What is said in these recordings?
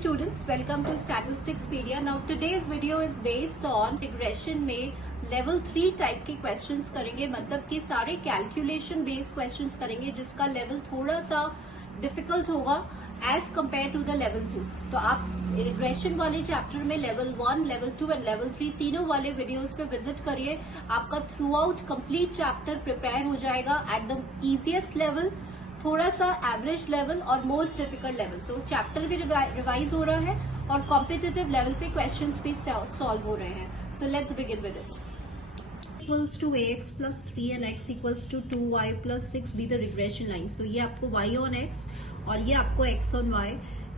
students, welcome to Statisticspedia. Now today's video is based on regression में level 3 type के questions करेंगे, मतलब कि सारे कैलकुलेशन बेस्ड क्वेश्चंस करेंगे जिसका लेवल थोड़ा सा डिफिकल्ट होगा as compare to the level 2. तो आप रिग्रेशन वाले चैप्टर में लेवल 1, लेवल 2 एंड लेवल 3 तीनों वाले वीडियोस पे विजिट करिए. आपका throughout complete chapter prepare हो जाएगा एट द इजीएस्ट लेवल, थोड़ा सा एवरेज लेवल और मोस्ट डिफिकल्ट लेवल. तो चैप्टर भी रिवाइज हो रहा है और कॉम्पिटिटिव लेवल पे क्वेश्चंस भी सॉल्व हो रहे हैं. So let's begin with it. Equals to ax plus 3 and x equals to 2y plus 6 be the regression lines. तो ये आपको y on x और ये आपको x on y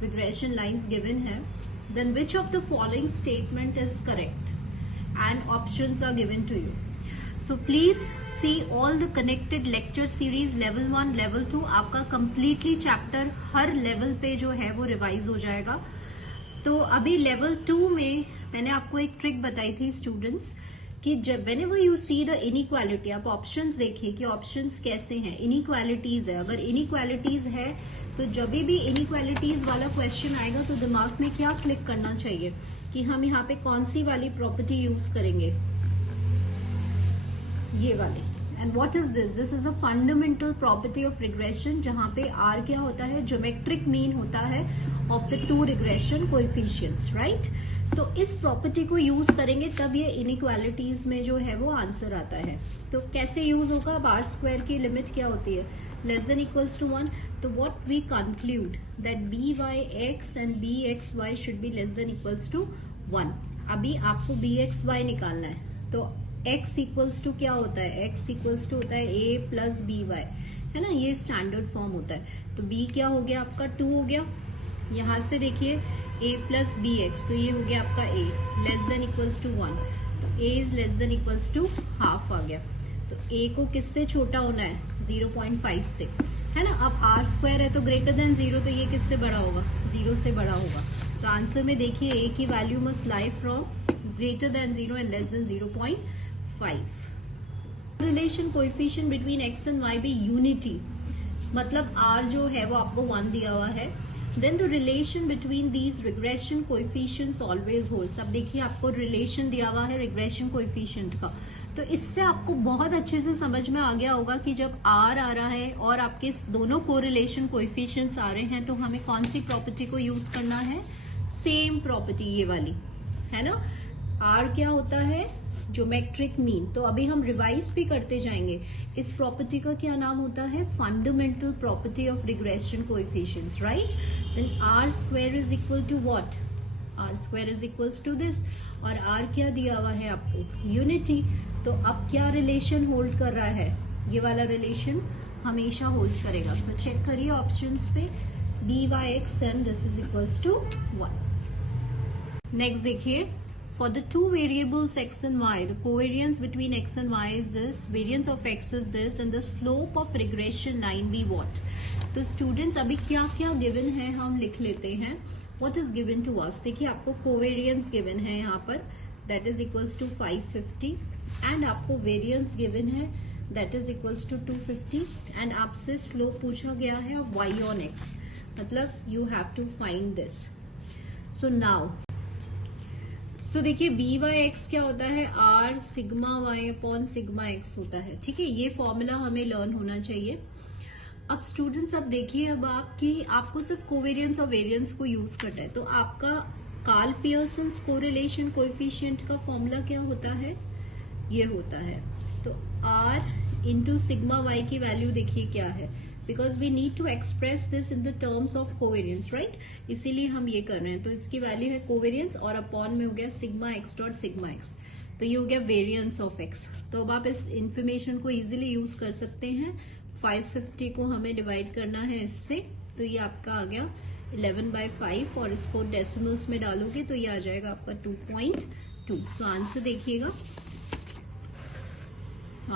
regression lines given है. Then which of the following statement is correct? And options are given to you. So please see all the connected lecture series level 1, level 2. आपका completely chapter हर level पे जो है वो revise हो जाएगा. तो अभी level 2 में मैंने आपको एक ट्रिक बताई थी स्टूडेंट्स कि जब whenever you see the inequality, आप ऑप्शंस देखिए कि ऑप्शंस कैसे हैं. इनइक्वालिटीज है, अगर इनइक्वालिटीज है तो जब भी इनइक्वालिटीज वाला क्वेश्चन आएगा तो दिमाग में क्या क्लिक करना चाहिए कि हम यहाँ पे कौन सी वाली प्रॉपर्टी यूज करेंगे, ये वाली. And what is this? This is a fundamental property of regression, जहां पे आर क्या होता है, ज्योमेट्रिक मीन होता है of the two regression coefficients, right. तो इस प्रॉपर्टी को यूज करेंगे तब ये इनइक्वालिटीज में जो है वो आंसर आता है. तो कैसे यूज होगा? अब आर स्क्वायर की लिमिट क्या होती है? Less than equals to 1. तो what we conclude that B Y X and B X Y should be less than equals to 1. अभी आपको बी एक्स वाई निकालना है तो x इक्वल्स टू क्या होता है? x इक्वल्स टू होता है a प्लस बी वाई, है ना. ये स्टैंडर्ड फॉर्म होता है. तो b क्या हो गया आपका? 2 हो गया. यहां से देखिए a प्लस बी एक्स, तो ये हो गया आपका a less than equals to 1. तो a is less than equals to half आ गया. तो a को किससे छोटा होना है? 0.5 से, है ना. अब r स्क्वायर है तो ग्रेटर देन 0, तो ये किससे बड़ा होगा? 0 से बड़ा होगा. तो आंसर में देखिए a की value must lie from greater than 0 and less than 0.5. Relation coefficient between x and y भी यूनिटी, मतलब r जो है वो आपको 1 दिया हुआ है. Then the relation between these regression coefficients always holds. अब देखिए आपको रिलेशन दिया हुआ है रिग्रेशन कोएफिशिएंट का, तो इससे आपको बहुत अच्छे से समझ में आ गया होगा कि जब r आ रहा है और आपके दोनों कोरिलेशन कोएफिशिएंट्स आ रहे हैं तो हमें कौन सी प्रॉपर्टी को यूज करना है? सेम प्रॉपर्टी, ये वाली, है ना. r क्या होता है? Geometric mean. तो अभी हम रिवाइज भी करते जाएंगे. इस प्रॉपर्टी का क्या नाम होता है? Fundamental property of regression coefficients, right. Then R square is equal to what? R square is equals to this. और आर क्या दिया हुआ है आपको? यूनिटी. तो अब क्या रिलेशन होल्ड कर रहा है? ये वाला रिलेशन हमेशा होल्ड करेगा. सो चेक करिए ऑप्शंस पे, B Y X and this is equals to 1. Next देखिए, for the two variables x and y, the covariance between x and y is this, variance of x is this, and the slope of regression line be what? तो students अभी क्या क्या given है हम लिख लेते हैं. What is given to us? देखिए आपको covariance given है यहाँ पर, that is equals to 550, and आपको variance given है that is equals to 250, and आपसे slope पूछा गया है y on x, मतलब you have to find this. So now देखिए बी वाई एक्स क्या होता है? R sigma Y upon sigma X होता है, ठीक है. ये फॉर्मूला हमें लर्न होना चाहिए. अब स्टूडेंट्स अब देखिए, अब आपको सिर्फ कोवेरियंस और वेरियंस को यूज करना है. तो आपका कार्ल पियर्सन्स कोरिलेशन कोएफिशिएंट का फॉर्मूला क्या होता है? ये होता है. तो आर इंटू सिग्मा वाई की वैल्यू देखिए क्या है, because we need to express this in the terms of covariance, right. इसीलिए हम ये कर रहे हैं. तो इसकी वैल्यू है कोवेरियंस और अपॉन में हो गया sigma x dot sigma x, तो ये हो गया वेरियंस ऑफ एक्स. तो अब आप इस इंफॉर्मेशन को इजीली यूज कर सकते हैं. 550 को हमें डिवाइड करना है इससे, तो ये आपका आ गया 11/5 और इसको डेसिमल्स में डालोगे तो ये आ जाएगा आपका 2.2. सो आंसर देखिएगा,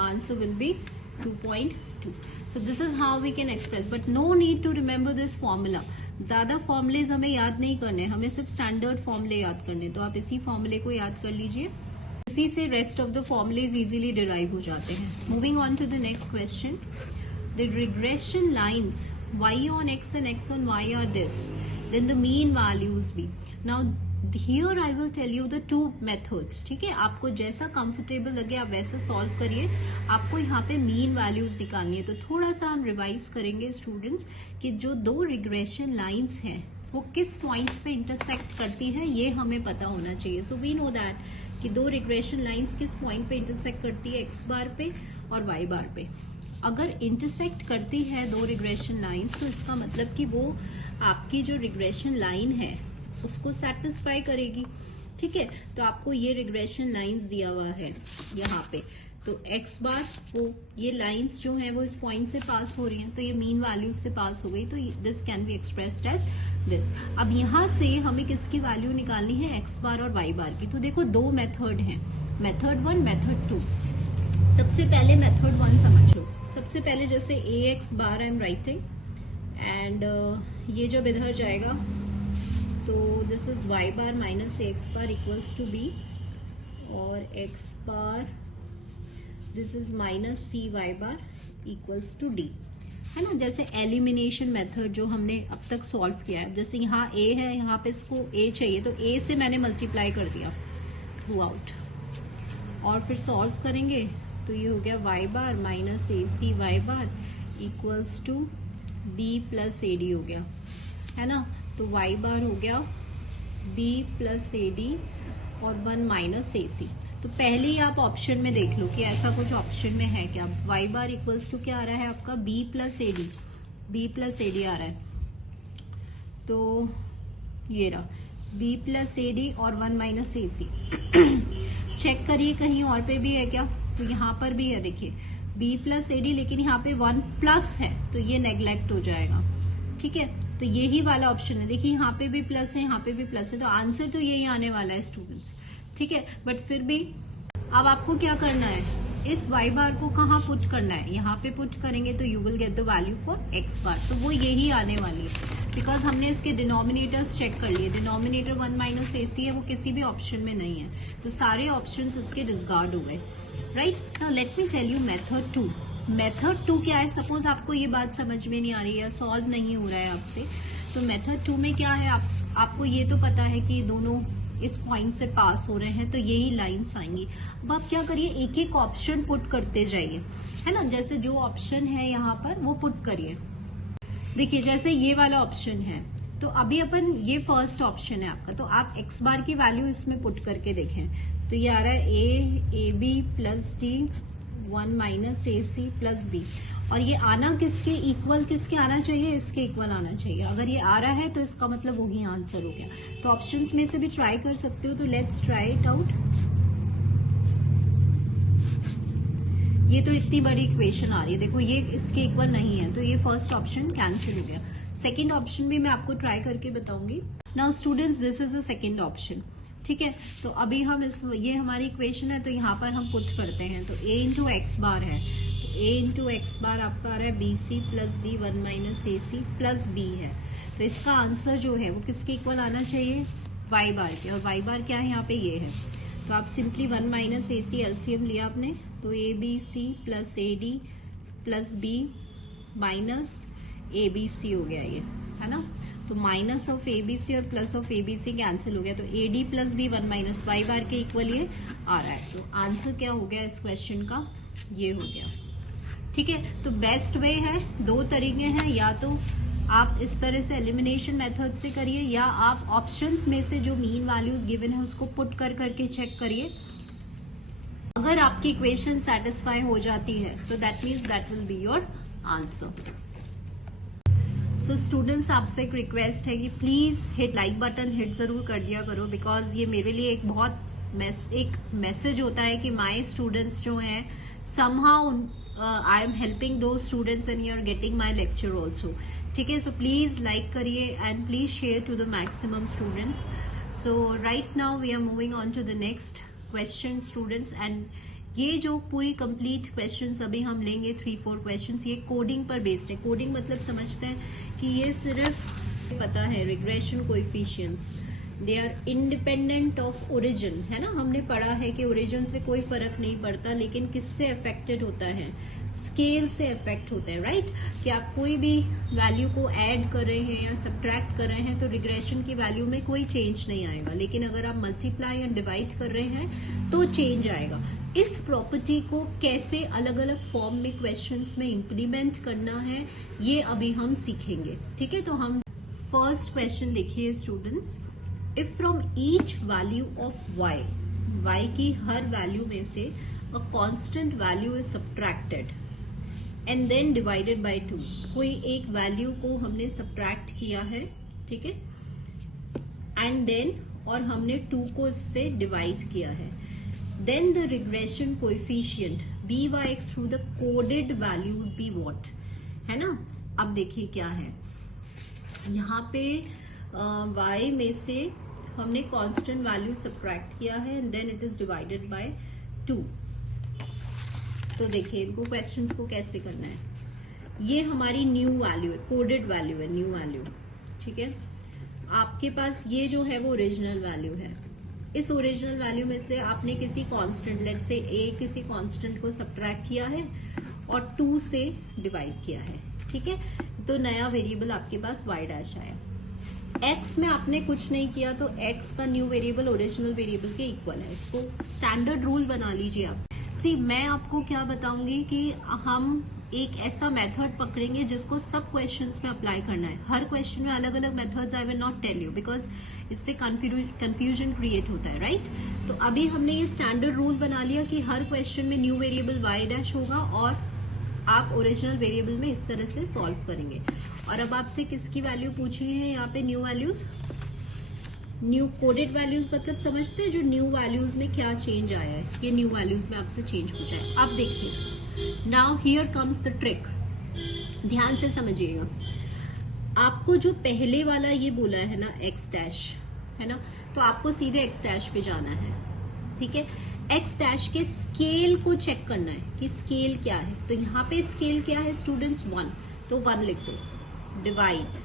answer will be 2.2. So this is how we can express, but no need to remember this formula. ज्यादा फॉर्मुलेज हमें याद नहीं करने, हमें सिर्फ स्टैंडर्ड फॉर्मुले याद करने. तो आप इसी फॉर्मुले को याद कर लीजिए, इसी से rest of the formulas easily derive हो जाते हैं. Moving on to the next question. The regression lines y on x and x on y are this, then the mean values be. Now here I will tell you the two methods. ठीक है, आपको जैसा comfortable लगे आप वैसा solve करिए. आपको यहाँ पे मीन वैल्यूज निकालनी है. तो थोड़ा सा हम रिवाइज करेंगे स्टूडेंट्स कि जो दो रिग्रेशन लाइंस हैं वो किस पॉइंट पे इंटरसेक्ट करती है, ये हमें पता होना चाहिए. सो वी नो दैट कि दो रिग्रेशन लाइंस किस पॉइंट पे इंटरसेक्ट करती है, एक्स बार पे और वाई बार पे. अगर इंटरसेक्ट करती है दो रिग्रेशन लाइंस तो इसका मतलब कि वो आपकी जो रिग्रेशन लाइन है उसको सेटिस्फाई करेगी. ठीक है, तो आपको ये रिग्रेशन लाइंस दिया हुआ है यहाँ पे. तो x बार वो ये लाइंस जो हैं वो इस पॉइंट से पास हो रही हैं, तो ये मीन वैल्यू से पास हो गई. तो this can be expressed as this. अब यहाँ से हमें किसकी वैल्यू निकालनी है, x बार और y बार की. तो देखो दो मेथड हैं, मेथड 1 मेथड 2. सबसे पहले मेथड 1 समझ लो. सबसे पहले जैसे ax bar I am writing and ये जब इधर जाएगा तो this is y bar minus X bar equals to b और x bar this is minus C Y bar equals to d, है ना. जैसे एलिमिनेशन मेथड जो हमने अब तक सॉल्व किया है, जैसे यहाँ a है, यहाँ पे इसको a चाहिए तो a से मैंने मल्टीप्लाई कर दिया थ्रू आउट और फिर सॉल्व करेंगे तो ये हो गया y bar minus A C Y bar equals to b plus A D हो गया, है ना. तो y बार हो गया b प्लस ए डी और 1 माइनस ए सी. तो पहले ही आप ऑप्शन में देख लो कि ऐसा कुछ ऑप्शन में है क्या. y बार इक्वल्स टू क्या आ रहा है आपका, b plus A D, b plus A D आ रहा है. तो ये रहा b प्लस ए डी और 1 माइनस ए सी. चेक करिए कहीं और पे भी है क्या, तो यहाँ पर भी है. देखिए b प्लस ए डी, लेकिन यहाँ पे 1 प्लस है तो ये नेग्लेक्ट हो जाएगा. ठीक है, तो यही वाला ऑप्शन है. देखिए यहाँ पे भी प्लस है, यहाँ पे भी प्लस है, तो आंसर तो यही आने वाला है स्टूडेंट्स. ठीक है, बट फिर भी अब आपको क्या करना है, इस y बार को कहाँ पुट करना है, यहाँ पे पुट करेंगे तो you will get the value for x बार. तो वो यही आने वाली है बिकॉज हमने इसके डिनोमिनेटर्स चेक कर लिए. डिनोमिनेटर 1 माइनस ए सी है, वो किसी भी ऑप्शन में नहीं है, तो सारे ऑप्शन इसके डिस्कार्ड हो गए. Right, now let me tell you method 2. Method 2 क्या है, सपोज आपको ये बात समझ में नहीं आ रही है, सॉल्व नहीं हो रहा है आपसे, तो मेथड 2 में क्या है, आपको ये तो पता है कि दोनों इस पॉइंट से पास हो रहे हैं तो यही लाइंस आएंगी. अब आप क्या करिए, एक एक ऑप्शन पुट करते जाइए, है ना. जैसे जो ऑप्शन है यहाँ पर वो पुट करिए. देखिए जैसे ये वाला ऑप्शन है, तो अभी अपन ये फर्स्ट ऑप्शन है आपका, तो आप x बार की वैल्यू इसमें पुट करके देखें. तो ये आ रहा है A B plus D 1 minus A C plus B. और ये आना किसके इक्वल, किसके आना चाहिए, इसके इक्वल आना चाहिए. अगर ये आ रहा है तो इसका मतलब वही आंसर हो गया. तो ऑप्शंस में से भी ट्राई कर सकते हो. तो लेट्स ट्राई इट आउट. ये तो इतनी बड़ी इक्वेशन आ रही है, देखो ये इसके इक्वल नहीं है, तो ये फर्स्ट ऑप्शन कैंसिल हो गया. सेकेंड ऑप्शन भी मैं आपको ट्राई करके बताऊंगी. Now students this is a second option. ठीक है, तो अभी हम ये हमारी इक्वेशन है, तो यहाँ पर हम पुट करते हैं. तो a इंटू एक्स बार है, तो a इंटू एक्स बार आपका आ रहा है B C plus D 1 minus A C plus B है. तो इसका आंसर जो है वो किसके इक्वल आना चाहिए, y बार के. और y बार क्या है यहाँ पे, ये है. तो आप simply 1 minus A C LCM लिया आपने, तो A B C plus A D plus B minus A B C हो गया ये, है ना. तो minus of A B C और plus of A B C cancel हो गया. तो A D plus B 1 minus Y bar के इक्वल ये आ रहा है. तो आंसर क्या हो गया इस क्वेश्चन का, ये हो गया. ठीक है, तो बेस्ट वे है, दो तरीके हैं, या तो आप इस तरह से एलिमिनेशन मेथड से करिए या आप ऑप्शंस में से जो मीन वैल्यूज गिवन है उसको पुट कर करके चेक करिए. अगर आपकी इक्वेशन सेटिस्फाई हो जाती है तो that means that will be your answer. So students आपसे एक रिक्वेस्ट है कि please hit like button hit जरूर कर दिया करो, बिकॉज ये मेरे लिए एक बहुत एक मैसेज होता है कि माय स्टूडेंट्स जो हैं somehow I am helping to students and you are getting my lecture also. ठीक है, सो प्लीज लाइक करिए and please share to the maximum students. So right now we are moving on to the next question students. And ये जो पूरी complete questions अभी हम लेंगे 3-4 questions, ये कोडिंग पर बेस्ड है. कोडिंग मतलब समझते हैं कि ये सिर्फ पता है regression coefficients, they are independent of origin, है ना। हमने पढ़ा है कि ओरिजिन से कोई फर्क नहीं पड़ता, लेकिन किससे अफेक्टेड होता है, स्केल से अफेक्ट होता है, राइट। कि आप कोई भी वैल्यू को ऐड कर रहे हैं या सब्ट्रैक्ट कर रहे हैं तो रिग्रेशन की वैल्यू में कोई चेंज नहीं आएगा, लेकिन अगर आप मल्टीप्लाई या डिवाइड कर रहे हैं तो चेंज आएगा। इस प्रॉपर्टी को कैसे अलग अलग फॉर्म में क्वेश्चंस में इंप्लीमेंट करना है ये अभी हम सीखेंगे, ठीक है। तो हम फर्स्ट क्वेश्चन देखिए students. If from each value of y की हर वैल्यू में से a constant value is subtracted and then divided by 2, कोई एक वैल्यू को हमने सब्ट्रैक्ट किया है, ठीक है, एंड देन और हमने 2 को इससे डिवाइड किया है, then the regression coefficient by(x) through the coded values B what, है ना। अब देखिए क्या है यहाँ पे y में से हमने कांस्टेंट वैल्यू सब्ट्रैक्ट किया है and then it is divided by 2। तो देखिए इनको क्वेश्चंस को कैसे करना है। ये हमारी न्यू वैल्यू है, कोडेड वैल्यू है, न्यू वैल्यू, ठीक है। आपके पास ये जो है वो ओरिजिनल वैल्यू है। इस ओरिजिनल वैल्यू में से आपने किसी कांस्टेंट, लेट से a किसी कांस्टेंट को सब्ट्रैक्ट किया है और 2 से डिवाइड किया है, ठीक है। तो नया वेरिएबल आपके पास y डैश आया। x में आपने कुछ नहीं किया तो x का न्यू वेरिएबल ओरिजिनल वेरिएबल के इक्वल है। इसको स्टैंडर्ड रूल बना लीजिए आप। मैं आपको क्या बताऊंगी कि हम एक ऐसा मेथड पकड़ेंगे जिसको सब क्वेश्चंस में अप्लाई करना है। हर क्वेश्चन में अलग अलग methods I will not tell you because इससे कंफ्यूजन क्रिएट होता है, राइट। तो अभी हमने ये स्टैंडर्ड रूल बना लिया कि हर क्वेश्चन में न्यू वेरिएबल y डैश होगा और आप ओरिजिनल वेरिएबल में इस तरह से सॉल्व करेंगे। और अब आपसे किसकी वैल्यू पूछी है यहाँ पे, new values, new coded values, मतलब समझते हैं जो न्यू वैल्यूज में क्या चेंज आया है, ये न्यू वैल्यूज में आपसे चेंज पूछा है। अब देखिए now here comes the trick, ध्यान से समझिएगा। आपको जो पहले वाला ये बोला है ना x डैश, है ना, तो आपको सीधे x डैश पे जाना है, ठीक है। x डैश के स्केल को चेक करना है कि स्केल क्या है। तो यहाँ पे स्केल क्या है स्टूडेंट्स, 1, तो 1 लिख दो, डिवाइड।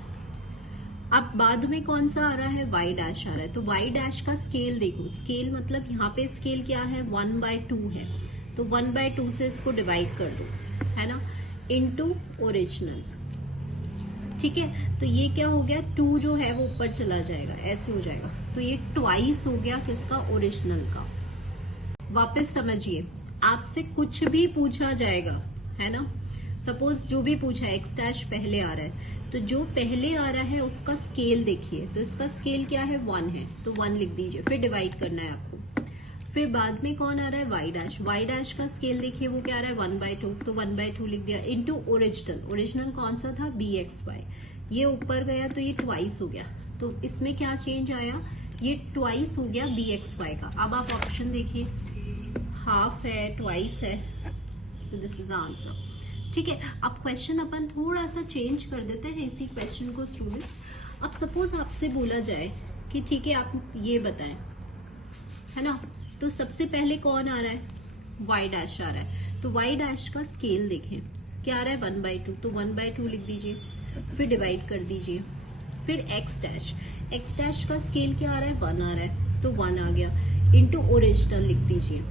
अब बाद में कौन सा आ रहा है, y डैश आ रहा है, तो y डैश का स्केल देखो। स्केल मतलब यहाँ पे स्केल क्या है, 1/2 है, तो 1/2 से इसको डिवाइड कर दो, है ना, इनटू ओरिजिनल, ठीक है। तो ये क्या हो गया, 2 जो है वो ऊपर चला जाएगा, ऐसे हो जाएगा। तो ये ट्वाइस हो गया किसका, ओरिजिनल का। वापस समझिए, आपसे कुछ भी पूछा जाएगा, है ना, सपोज जो भी पूछा है x डैश पहले आ रहा है, तो जो पहले आ रहा है उसका स्केल देखिए। तो इसका स्केल क्या है, 1 है, तो 1 लिख दीजिए, फिर डिवाइड करना है आपको। फिर बाद में कौन आ रहा है, y डैश का स्केल देखिए वो क्या आ रहा है, 1/2, तो 1/2 लिख दिया, इनटू ओरिजिनल। ओरिजिनल कौन सा था, bxy, ये ऊपर गया तो ये ट्वाइस हो गया। तो इसमें क्या चेंज आया, ये ट्वाइस हो गया bxy का। अब आप ऑप्शन देखिए, हाफ है, ट्वाइस है, तो दिस इज आंसर, ठीक है। अब क्वेश्चन अपन थोड़ा सा चेंज कर देते हैं इसी क्वेश्चन को स्टूडेंट्स। अब सपोज आपसे बोला जाए कि ठीक है आप ये बताएं, है ना, तो सबसे पहले कौन आ रहा है, y डैश आ रहा है, तो y डैश का स्केल देखें क्या आ रहा है, 1/2, तो 1/2 लिख दीजिए, फिर डिवाइड कर दीजिए। फिर x डैश का स्केल क्या आ रहा है, 1 आ रहा है, तो 1 आ गया, इनटू ओरिजिनल लिख दीजिए।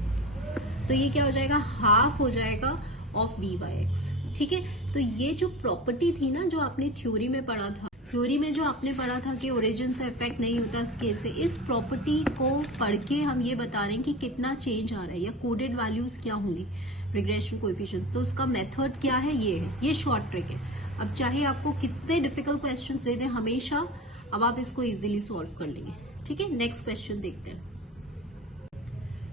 तो ये क्या हो जाएगा, हाफ हो जाएगा ऑफ b/x, ठीक है। तो ये जो प्रॉपर्टी थी ना जो आपने थ्योरी में पढ़ा था, थ्योरी में जो आपने पढ़ा था कि ओरिजिन से इफेक्ट नहीं होता स्केल से, इस प्रॉपर्टी को पढ़ के हम ये बता रहे हैं कि कितना चेंज आ रहा है या कोडेड वैल्यूज क्या होंगी रिग्रेशन कोएफिशिएंट। तो उसका मेथड क्या है, ये है, ये शॉर्ट ट्रिक है। अब चाहे आपको कितने डिफिकल्ट क्वेश्चन दे दें हमेशा, अब आप इसको इजिली सॉल्व कर लेंगे, ठीक है। नेक्स्ट क्वेश्चन देखते हैं।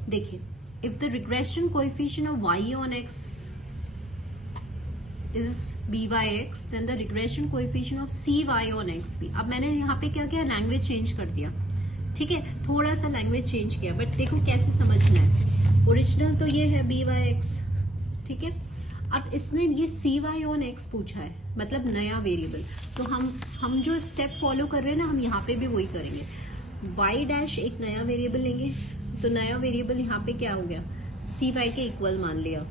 देखिए, if the regression coefficient of y on x is b/x, then the regression coefficient of cy on x भी। अब मैंने यहाँ पे क्या किया, लैंग्वेज चेंज कर दिया, ठीक है, थोड़ा सा लैंग्वेज चेंज किया, बट देखो कैसे समझना है। ओरिजिनल तो ये है b/x, ठीक है। अब इसने ये cy on x पूछा है, मतलब नया वेरिएबल, तो हम जो स्टेप फॉलो कर रहे हैं ना, हम यहाँ पे भी वही करेंगे। y डैश एक नया वेरिएबल लेंगे, तो नया वेरिएबल यहाँ पे क्या हो गया, cy के इक्वल मान लिया,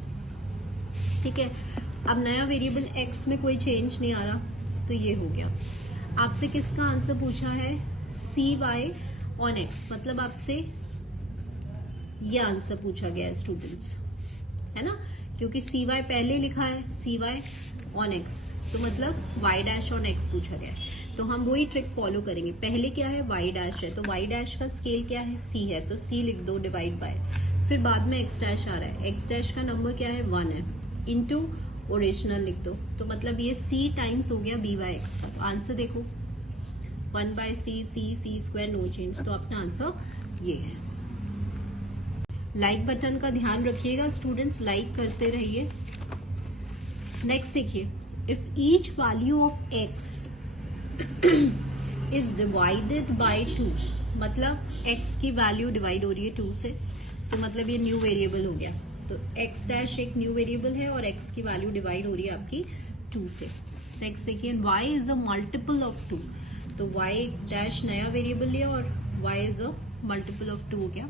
ठीक है। अब नया वेरिएबल x में कोई चेंज नहीं आ रहा, तो ये हो गया। आपसे किसका आंसर पूछा है, cy ऑन एक्स, मतलब आपसे ये आंसर पूछा गया है स्टूडेंट्स, है ना, क्योंकि सी वाई पहले लिखा है, सी वाई ऑन एक्स, तो मतलब वाई डैश ऑन एक्स पूछा गया है। तो हम वही ट्रिक फॉलो करेंगे। पहले क्या है, वाई डैश है, तो वाई डैश का स्केल क्या है, सी है, तो सी लिख दो डिवाइड बाय, फिर बाद में एक्स डैश आ रहा है, एक्स डैश का नंबर क्या है 1 है, इनटू ओरिजिनल लिख दो, तो मतलब ये सी टाइम्स हो गया बी बाय एक्स का। तो आंसर देखो 1 बाय सी, सी स्क्वायर, नो चेंज, तो अपना आंसर ये है। लाइक बटन का ध्यान रखिएगा स्टूडेंट्स, लाइक करते रहिए। नेक्स्ट देखिए, if each value of x is divided by 2, मतलब x की वैल्यू डिवाइड हो रही है 2 से, तो मतलब ये न्यू वेरिएबल हो गया। तो x डैश एक न्यू वेरिएबल है और x की वैल्यू डिवाइड हो रही है आपकी 2 से। नेक्स्ट देखिए, y is a multiple of 2, तो y डैश नया वेरिएबल लिया और y is a multiple of 2 हो गया।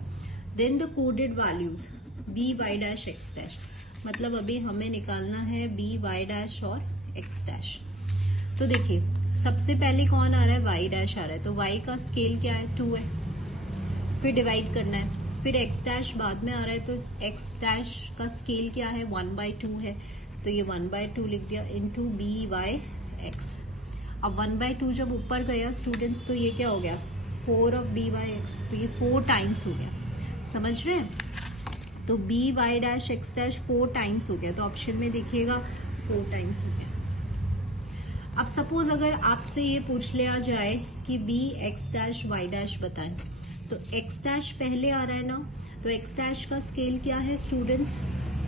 Then the coded values b y dash x dash, मतलब अभी हमें निकालना है b y डैश और x डैश। तो देखिए सबसे पहले कौन आ रहा है, y डैश आ रहा है, तो y का स्केल क्या है 2 है, फिर डिवाइड करना है, फिर x डैश बाद में आ रहा है, तो x डैश का स्केल क्या है 1/2 है, तो ये 1/2 लिख दिया, इनटू b बाय x। अब 1/2 जब ऊपर गया स्टूडेंट्स, तो ये क्या हो गया 4 ऑफ b बाय x, तो ये 4 टाइम्स हो गया, समझ रहे हैं। तो b y dash x dash 4 times हो गया, तो ऑप्शन में देखिएगा 4 टाइम्स हो गया। अब सपोज अगर आपसे ये पूछ लिया जाए कि b x dash y dash बताएं, तो x डैश पहले आ रहा है ना, तो x डैश का स्केल क्या है स्टूडेंट्स,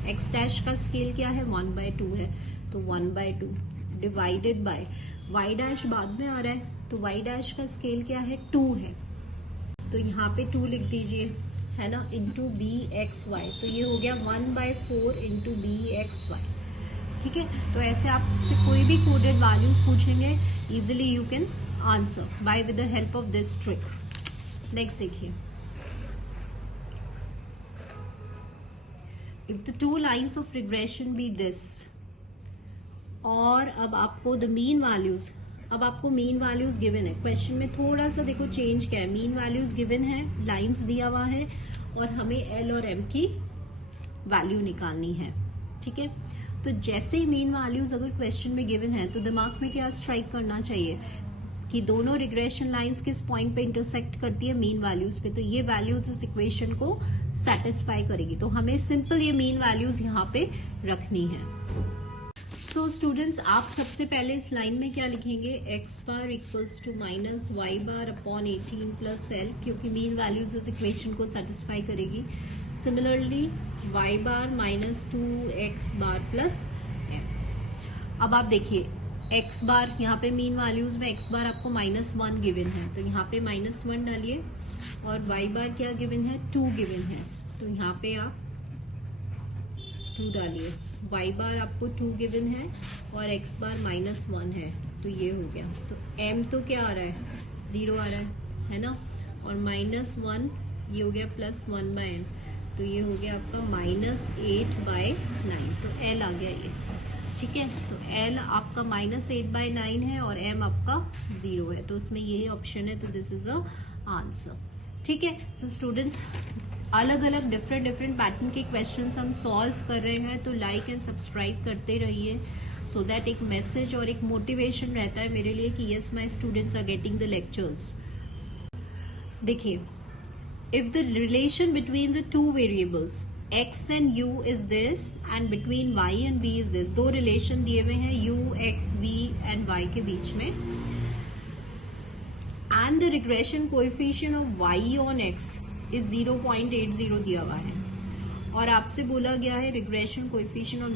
x डैश का स्केल क्या है 1/2 है, तो 1/2 डिवाइडेड बाय y डैश बाद में आ रहा है, तो y डैश का स्केल क्या है 2 है, तो यहाँ पे 2 लिख दीजिए, है ना, इंटू बी एक्स वाई, तो ये हो गया 1/4 इंटू बी एक्स वाई। ठीक है, तो ऐसे आपसे कोई भी कोडेड वैल्यूज पूछेंगे, easily you can answer by with the help of this trick. Next देखिए, if the 2 lines of regression be this, और अब आपको द मीन वैल्यूज, अब आपको मीन वैल्यूज गिवन है, क्वेश्चन में थोड़ा सा देखो चेंज क्या है, मीन वैल्यूज गिवन है, लाइंस दिया हुआ है और हमें एल और एम की वैल्यू निकालनी है। ठीक है, तो जैसे ही मीन वैल्यूज अगर क्वेश्चन में गिवन है, तो दिमाग में क्या स्ट्राइक करना चाहिए कि दोनों रिग्रेशन लाइंस किस पॉइंट पे इंटरसेक्ट करती है, मीन वैल्यूज पे, तो ये वैल्यूज इस इक्वेशन को सेटिस्फाई करेगी, तो हमें सिंपल ये मीन वैल्यूज यहाँ पे रखनी है। सो स्टूडेंट्स, आप सबसे पहले इस लाइन में क्या लिखेंगे, X bar equals to minus Y bar upon 18 plus L, क्योंकि मीन वैल्यूज इस इक्वेशन को सेटिस्फाई करेगी। Similarly Y bar minus 2x bar plus M. अब आप देखिए एक्स बार, यहाँ पे मीन वैल्यूज में एक्स बार आपको -1 गिवन है, तो यहाँ पे -1 डालिए, और वाई बार क्या गिवन है 2 गिवन है, तो यहाँ पे आप 2 डालिए, y बार आपको 2 गिवन है और x बार -1 है, तो ये हो गया। तो m तो क्या आ रहा है 0 आ रहा है ना, और -1 ये हो गया +1/n, तो ये हो गया आपका -8/9, तो l आ गया ये। ठीक है, तो l आपका -8/9 है और m आपका 0 है, तो उसमें यही ऑप्शन है, तो दिस इज अ आंसर। ठीक है, सो स्टूडेंट्स अलग अलग डिफरेंट पैटर्न के क्वेश्चंस हम सॉल्व कर रहे हैं, तो लाइक एंड सब्सक्राइब करते रहिए, सो दैट एक मैसेज और एक मोटिवेशन रहता है मेरे लिए कि yes my students are getting the lectures. देखिए, if the relation between the 2 variables x and u is this and between y and v is this, 2 relation दिए हुए हैं u, x, v and y के बीच में, and the regression coefficient of y on x is 0.80 दिया हुआ है, और आपसे बोला गया है regression coefficient on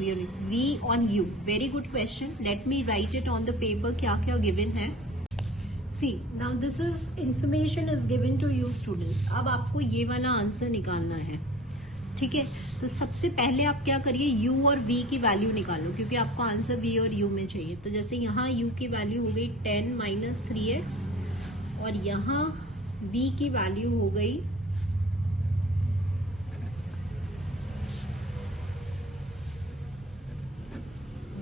v on u। Very good question, let me write it on the paper, क्या क्या गिवन है। See now this is information is given to you students, अब आपको ये वाला आंसर निकालना है। ठीक है, तो सबसे पहले आप क्या करिए, u और v की वैल्यू निकालो, क्योंकि आपको आंसर v और u में चाहिए। तो जैसे यहाँ u की वैल्यू हो गई 10 - 3x, और यहाँ v की वैल्यू हो गई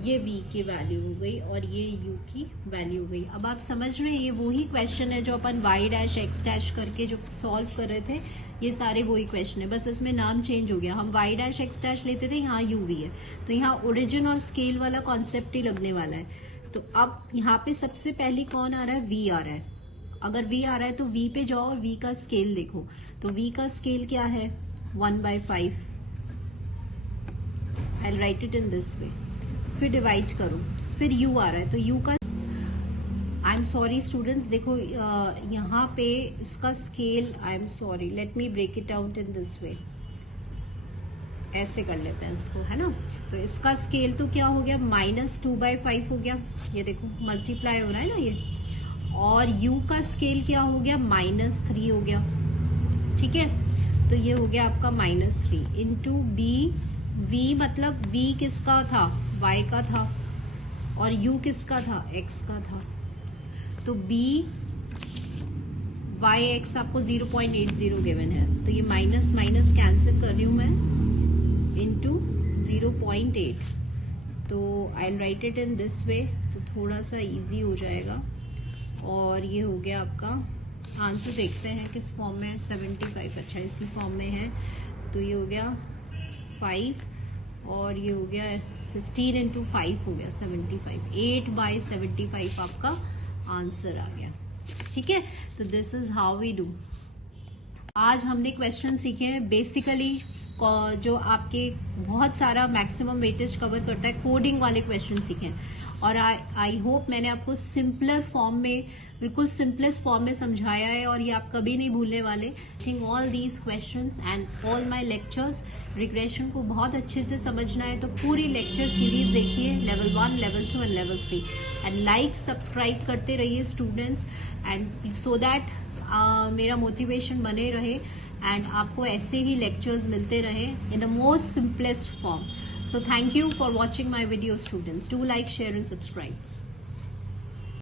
1 ये v की वैल्यू हो गई और ये u की वैल्यू हो गई। अब आप समझ रहे हैं ये वही क्वेश्चन है जो अपन y डैश x डैश करके जो सॉल्व कर रहे थे, ये सारे वही क्वेश्चन है, बस इसमें नाम चेंज हो गया। हम y डैश x डैश लेते थे, यहाँ u v है, तो यहाँ ओरिजिन और स्केल वाला कॉन्सेप्ट ही लगने वाला है। तो अब यहाँ पे सबसे पहले कौन आ रहा है, v आ रहा है। अगर v आ रहा है तो v पे जाओ और v का स्केल देखो, तो v का स्केल क्या है 1/5। I write it in this way. फिर डिवाइड करो, फिर u आ रहा है तो u का, आई एम सॉरी स्टूडेंट्स, देखो यहाँ पे इसका scale, I am sorry, let me break it out in this way, ऐसे कर लेते हैं इसको, है ना। तो इसका स्केल तो क्या हो गया -2/5 हो गया, ये देखो मल्टीप्लाई हो रहा है ना ये, और u का स्केल क्या हो गया -3 हो गया, ठीक है। तो ये हो गया आपका -3 इंटू b, v मतलब v किसका था, y का था, और u किसका था, x का था। तो b y x आपको 0.80 गिवन है, तो ये माइनस माइनस कैंसिल कर रही हूं मैं, इंटू 0.8। तो I write it in this way, तो थोड़ा सा इजी हो जाएगा। और ये हो गया आपका आंसर, देखते हैं किस फॉर्म में है, 75, अच्छा इसी फॉर्म में है। तो ये हो गया 5 और ये हो गया 15 इंटू 5 हो गया 75, 8/75 आपका आंसर आ गया, ठीक है। तो this is how we do. आज हमने क्वेश्चन सीखे हैं बेसिकली जो आपके बहुत सारा मैक्सिमम वेटेज कवर करता है, कोडिंग वाले क्वेश्चन सीखे हैं। और आई होप मैंने आपको सिंपलर फॉर्म में, बिल्कुल सिंपलेस्ट फॉर्म में समझाया है और ये आप कभी नहीं भूलने वाले। Think all these questions and all my lectures, regression को बहुत अच्छे से समझना है तो पूरी लेक्चर सीरीज देखिए, level 1, level 2 and level 3, and like subscribe करते रहिए स्टूडेंट्स, एंड सो दैट मेरा मोटिवेशन बने रहे एंड आपको ऐसे ही लेक्चर्स मिलते रहे in the most simplest form. So thank you for watching my video, students. Do like, share and subscribe.